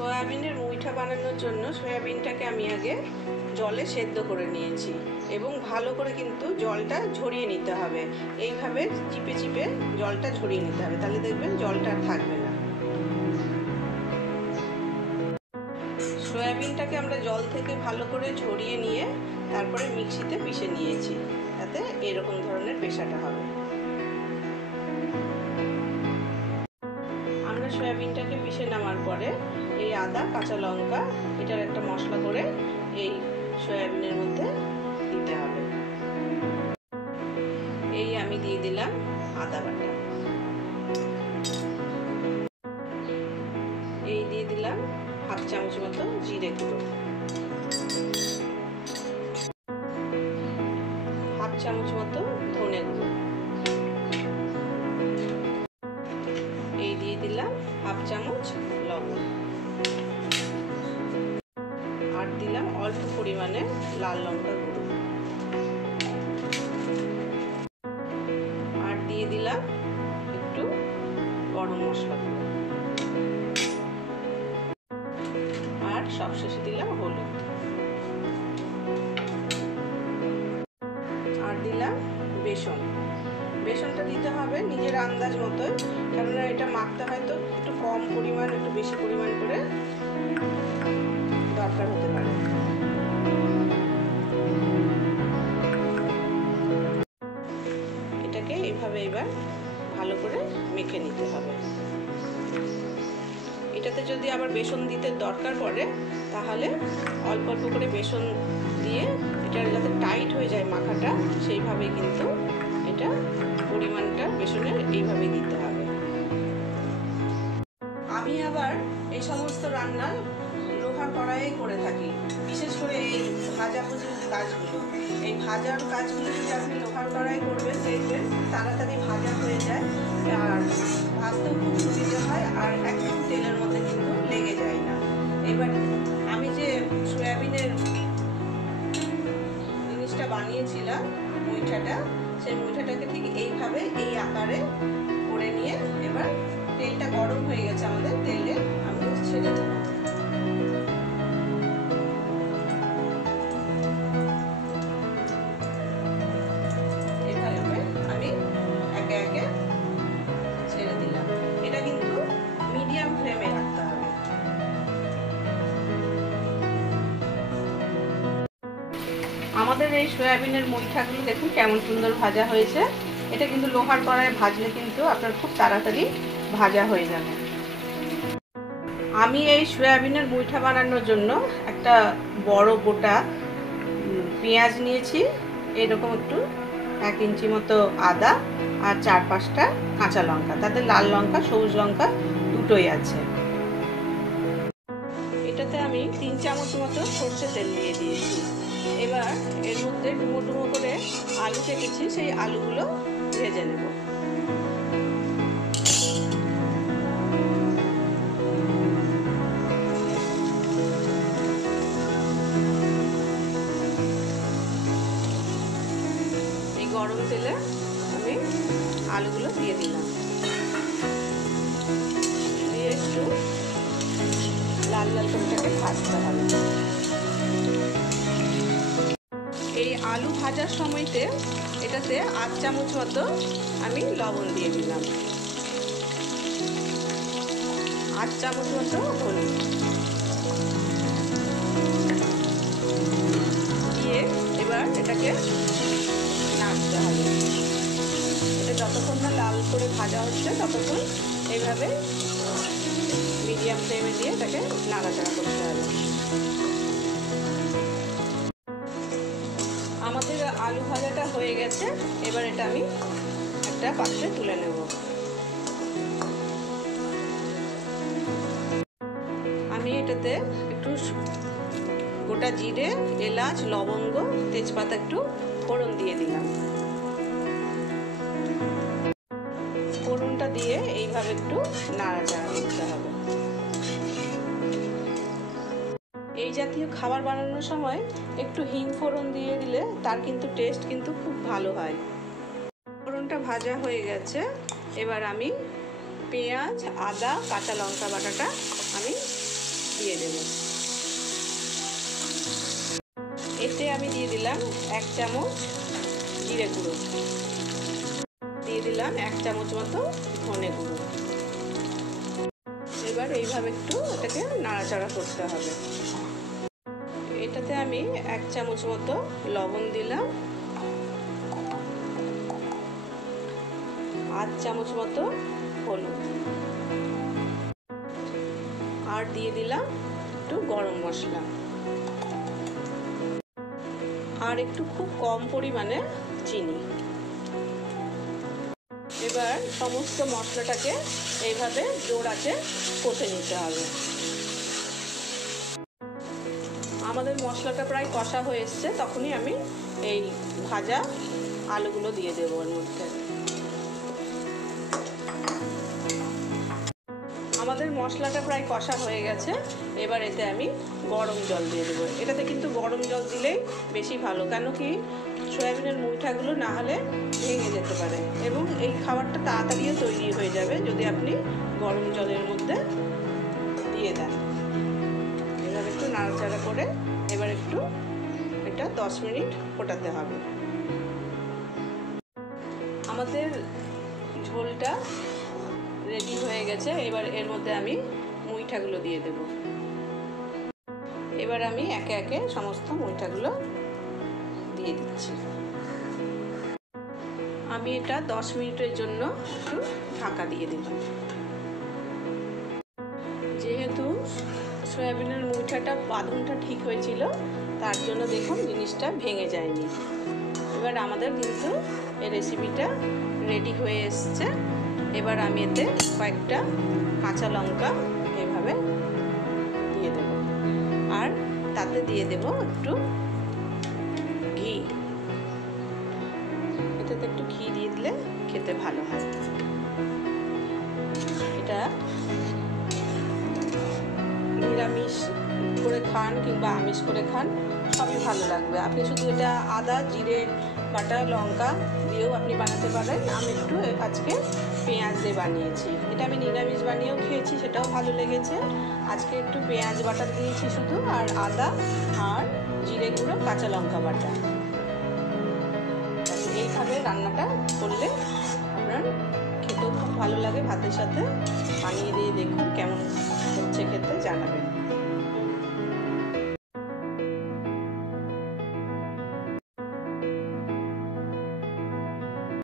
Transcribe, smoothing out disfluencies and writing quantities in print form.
সয়াবিনের মুইঠা বানানোর জন্য সয়াবিনটাকে আমি আগে জলে সেদ্ধ করে নিয়েছি এবং ভালো করে কিন্তু জলটা ঝরিয়ে নিতে হবে। এইভাবে চিপে চিপে জলটা ঝরিয়ে নিতে হবে, তাহলে দেখবেন জলটা আর থাকবে না। সয়াবিনটাকে আমরা জল থেকে ভালো করে ঝরিয়ে নিয়ে তারপরে মিক্সিতে পিষে নিয়েছি, তাতে এরকম ধরনের পেশাটা হবে। আমরা সয়াবিনটাকে পিষে নেওয়ার পরে এই আদা কাঁচা লঙ্কা এটার একটা মশলা করে এই সয়াবিনের মধ্যে দিতে হবে। এই আমি দিয়ে দিলাম আদা বাটা, এই দিয়ে দিলাম হাফ চামচ মতো জিরে গুঁড়ো, হাফ চামচ মতো ধনে গুঁড়ো, এই দিয়ে দিলাম হাফ চামচ লবণ, আর দিলাম অল্প পরিমাণে লাল লঙ্কা গুঁড়ো, আর দিয়ে দিলাম একটু গরম মশলা গুঁড়ো, আর সবশেষে দিলাম হলুদ, আর দিলাম বেসন। বেসনটা দিতে হবে নিজের আন্দাজ মতো, কেননা এটা মাখতে হয়তো একটু কম পরিমাণ একটু বেশি পরিমাণ করে দরকার হতে পারে। এটাকে এইভাবে এবার ভালো করে মেখে নিতে হবে। এটাতে যদি আবার বেসন দিতে দরকার পড়ে তাহলে অল্প অল্প করে বেসন দিয়ে এটা যাতে টাইট হয়ে যায় মাখাটা, সেইভাবে কিন্তু এটা পরিমাণটা বেসনের এইভাবেই দিতে হবে। আমি আবার এই সমস্ত রান্না লোহার কড়াইয়ে করে থাকি, বিশেষ করে এই ভাজাভুজির কাজগুলো। এই ভাজার কাজগুলো যদি আপনি লোহার কড়াই করবেন দেখবেন তাড়াতাড়ি ভাজা হয়ে যায়, আর ভাজতেও খুব সুবিধা হয়, আর একদম তেলের মধ্যে কিন্তু লেগে যায় না। এবার আমি যে সয়াবিনের জিনিসটা বানিয়েছিলাম মুইঠাটা, সেই মুইঠাটাকে ঠিক এইভাবে এই আকারে করে নিয়ে এবার তেলটা গরম হয়ে গেছে আমাদের, তেলে আমি ছেড়ে দেবো। এইভাবে আমি একে একে ছেড়ে দিলাম। এটা কিন্তু মিডিয়াম ফ্লেমে রাখতে হবে। আমাদের এই সয়াবিনের মুইঠাগুলো দেখুন কেমন সুন্দর ভাজা হয়েছে। এটা কিন্তু লোহার কড়াইয়ে ভাজলে কিন্তু আপনার খুব তাড়াতাড়ি ভাজা হয়ে যাবে। আমি এই সয়াবিনের মুইঠা বানানোর জন্য একটা বড় গোটা পেঁয়াজ নিয়েছি, এরকম একটু 1 ইঞ্চি মতো আদা, আর 4-5টা কাঁচা লঙ্কা, তাতে লাল লঙ্কা সবুজ লঙ্কা দুটোই আছে। এটাতে আমি 3 চামচ মতো সর্ষে তেল দিয়ে দিয়েছি। এবার এর মধ্যে ডুমো ডুমো করে আলু কেটেছি, সেই আলুগুলো ভেজে নেব। এই গরম তেলে আমি আলুগুলো দিয়ে দিলাম, দিয়ে একটু লাল লাল করে ভাজতে হবে। এই আলু ভাজার সময়তে এটাতে 8 চামচ মতো আমি লবণ দিয়ে দিলাম, 8 চামচ মতো হলুদ দিয়ে এবার এটাকে নাড়তে হবে। এটা যতক্ষণ না লাল করে ভাজা হচ্ছে ততক্ষণ এইভাবে মিডিয়াম ফ্লেমে দিয়ে এটাকে নাড়াচাড়া করতে হবে। আমাদের আলু ভাজাটা হয়ে গেছে, এবার এটা আমি একটা পাত্রে তুলে নেব। আমি এটাতে একটু গোটা জিরে, এলাচ, লবঙ্গ, তেজপাতা একটু ফোড়ন দিয়ে দিলাম। ফোড়নটা দিয়ে এইভাবে একটু নাড়াচাড়া করতে হবে। এই জাতীয় খাবার বানানোর সময় একটু হিং ফোড়ন দিয়ে দিলে তার কিন্তু টেস্ট কিন্তু খুব ভালো হয়। ফোড়নটা ভাজা হয়ে গেছে, এবার আমি পেঁয়াজ, আদা, কাঁচা লঙ্কা বাটাটা আমি দিয়ে দেব। এতে আমি দিয়ে দিলাম 1 চামচ জিরে গুঁড়ো, দিয়ে দিলাম 1 চামচ মতো ধনে গুঁড়ো। এবার এইভাবে একটু এটাকে নাড়াচাড়া করতে হবে। এটাতে আমি 1 চামচ মতো লবণ দিলাম, 1/2 চামচ মতো হলুদ, আর দিয়ে দিলাম একটু গরম মশলা, আর একটু খুব কম পরিমাণে চিনি। এবার সমস্ত মশলাটাকে এইভাবে জোর আঁচে কষে নিতে হবে। আমাদের মশলাটা প্রায় কষা হয়ে এসছে, তখনই আমি এই ভাজা আলুগুলো দিয়ে দেবো ওর মধ্যে। আমাদের মশলাটা প্রায় কষা হয়ে গেছে। এবার এতে আমি গরম জল দিয়ে দেবো। এটাতে কিন্তু গরম জল দিলেই বেশি ভালো, কেন কি সয়াবিনের মুইঠাগুলো না হলে ভেঙে যেতে পারে, এবং এই খাবারটা তাড়াতাড়িও তৈরি হয়ে যাবে যদি আপনি গরম জলের মধ্যে দিয়ে দেন। এবার একটু নাড়াচাড়া করে এবার একটু এটা 10 মিনিট ফোটাতে হবে। আমাদের ঝোলটা রেডি হয়ে গেছে। এবার এর মধ্যে আমি মুইঠাগুলো দিয়ে দেব। এবার আমি একে একে সমস্ত মুইঠাগুলো দিয়ে দিচ্ছি। আমি এটা 10 মিনিটের জন্য একটু ঢাকা দিয়ে দিলাম। যেহেতু সয়াবিনের মুইঠাটা বাঁধনটা ঠিক হয়েছিল, তার জন্য দেখুন জিনিসটা ভেঙে যায়নি। এবার আমাদের কিন্তু এই রেসিপিটা রেডি হয়ে এসছে। এবার আমি এতে কয়েকটা কাঁচা লঙ্কা এভাবে দিয়ে দেব, আর তাতে দিয়ে দেব একটু ঘি। এটাতে একটু ঘি দিয়ে দিলে খেতে ভালো হয়। এটা নিরামিষ করে খান কিংবা আমিষ করে খান, সবই ভালো লাগবে। আপনি শুধু এটা আদা জিরে বাটা লঙ্কা দিয়েও আপনি বানাতে পারেন। আমি একটু আজকে পেঁয়াজ দিয়ে বানিয়েছি। এটা আমি নিরামিষ বানিয়েও খেয়েছি, সেটাও ভালো লেগেছে। আজকে একটু পেঁয়াজ বাটা দিয়েছি শুধু, আর আদা আর জিরে গুঁড়ো কাঁচা লঙ্কা বাটা। এইভাবে রান্নাটা করলে আপনার খেতেও খুব ভালো লাগে। ভাতের সাথে বানিয়ে দিয়ে দেখুন কেমন হচ্ছে খেতে, জানাবেন।